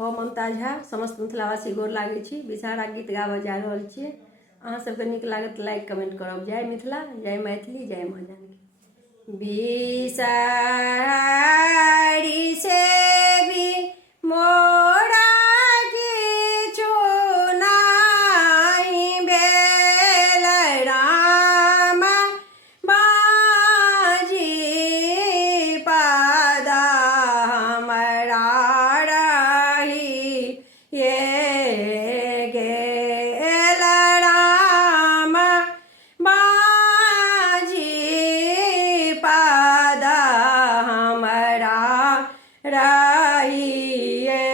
हम मुमताज झा समस्त मिथिलावासी गोर लागै छी। विषहारा गीत गाबऽ जा रहल छियै। अहाँ सबके नीक लागत लाइक कमेंट करब। जय मिथिला, जय मैथिली, जय माँ जानकी। बिषहारी से भी मोरा किछु नहि भेल, राम बाजी पद हमरा ये गेल, राम बाजी पद हमरा रहिए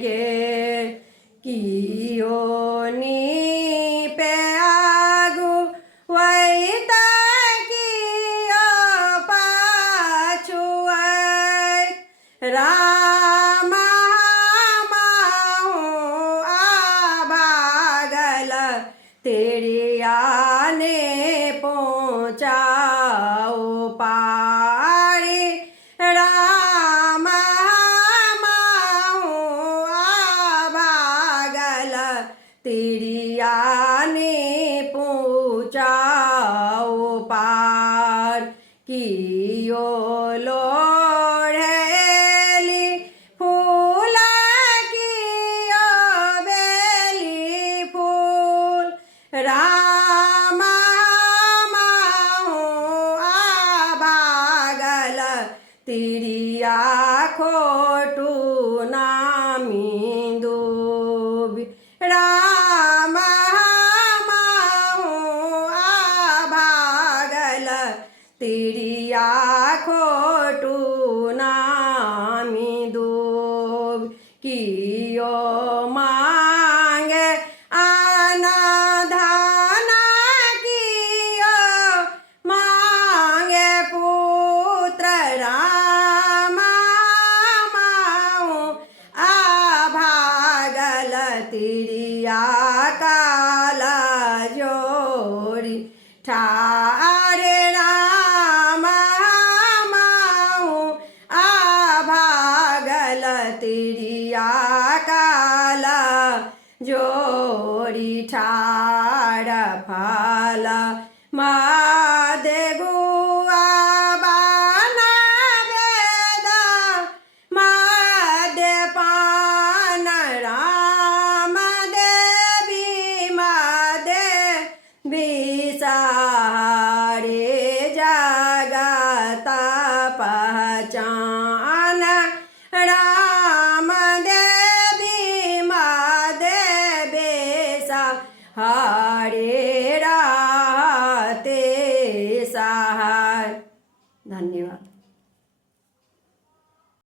गे। कियो नीपे आगू वैत कियो पाछुअत, राम तेरिया ने पहुँचाओ पारी, राम भागल तेरिया ने पहुँचाओ पार। कियो लोढ़ेली फूल कियो बेली फूल, राम भागल तिरिया खोटू नामी दूबी, राम भागल तिरिया खोटू नामी दूबी। कियो मांगे आना धाना कियो मांगे पुत्र, राम भागल तिरिया काला जोड़ी ठारे, राम भागल तिरिया काला जोड़ी ठार। फल मादे गुआ बाना वेद मादे पान, राम देवी मादे बिषहारे जगत पहचान, राम देवी मादे बिषहारे रहते सहाय। धन्यवाद।